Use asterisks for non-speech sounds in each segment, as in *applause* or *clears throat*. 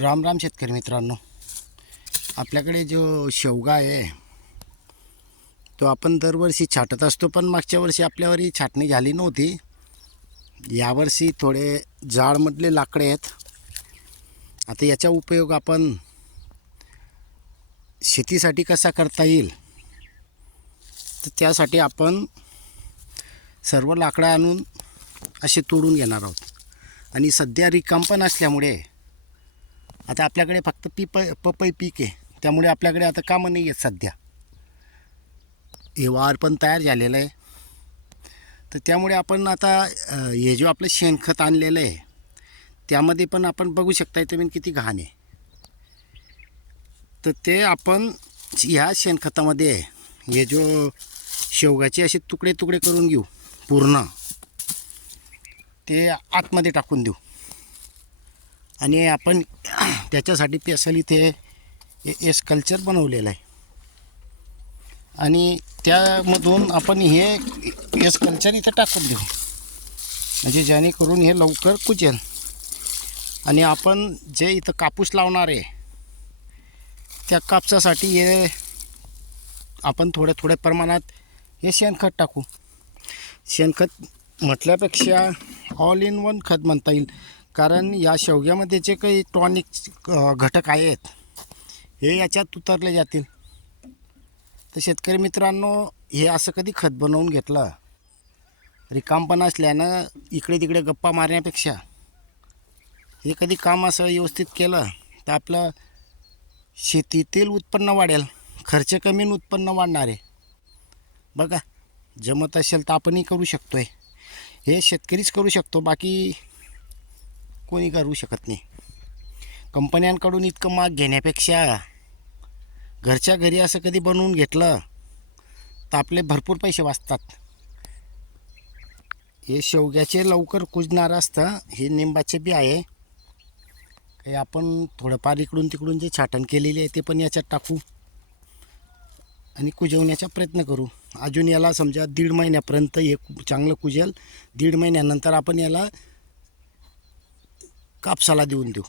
राम राम शेतकरी मित्रांनो. आपल्याकडे जो शेवगा आहे तो आपण दरवर्षी छाटत असतो पण मागच्या वर्षी आपल्यावरही छाटणी झाली नव्हती. यावर्षी थोडे जाडमधले लाकडे आहेत. आता याचा उपयोग आपण शेतीसाठी कसा करता येईल? तर त्यासाठी आपण सर्व लाकडं आणून असे तोडून घेणार आहोत. आणि सध्या रिकाम पण असल्यामुळे आता आपल्याकडे फक्त पिप पपई पीक आहे. त्यामुळे आपल्याकडे आता कामं नाही आहेत सध्या. हे वार पण तयार झालेलं आहे. तर त्यामुळे आपण आता हे जो आपलं शेणखत आणलेलं आहे त्यामध्ये पण आपण बघू शकता तुम्ही किती घाण आहे. तर ते आपण ह्या शेणखतामध्ये हे जो शेवगाचे असे तुकडे तुकडे करून घेऊ पूर्ण ते आतमध्ये टाकून देऊ. आणि आपण *clears throat* त्याच्यासाठी स्पेशल इथे एस कल्चर बनवलेलं आहे. आणि त्यामधून आपण हे एस कल्चर इथे टाकून देऊ. म्हणजे जेणेकरून हे लवकर कुजेल. आणि आपण जे इथं कापूस लावणार आहे त्या कापसासाठी हे आपण थोड्या थोड्या प्रमाणात हे शेणखत टाकू. शेणखत म्हटल्यापेक्षा ऑल इन वन खत म्हणता येईल. कारण या शेवग्यामध्ये जे काही टॉनिक घटक आहेत हे याच्यात उतरले जातील. तर शेतकरी मित्रांनो हे असं कधी खत बनवून घेतलं? रिकामपण असल्यानं इकडे तिकडे गप्पा मारण्यापेक्षा हे कधी काम असं व्यवस्थित केलं तर आपलं शेतीतील उत्पन्न वाढेल खर्च कमी उत्पन्न वाढणार. आहे बघा जमत असेल तर आपणही करू शकतो आहे हे शेतकरीच करू शकतो बाकी कोणी करू शकत नाही. कंपन्यांकडून इतकं माग घेण्यापेक्षा घरच्या घरी असं कधी बनवून घेतलं तर आपले भरपूर पैसे वाचतात. हे शेवग्याचे लवकर कुजणारं असतं हे निंबाचे बी आहे. काही आपण थोडंफार इकडून तिकडून जे छाटण केलेले आहे ते पण याच्यात टाकू आणि कुजवण्याचा प्रयत्न करू. अजून याला समजा दीड महिन्यापर्यंत हे चांगलं कुजेल. दीड महिन्यानंतर आपण याला कापसाला देऊन देऊ.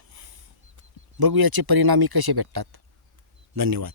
बघू याचे परिणामी कसे भेटतात. धन्यवाद.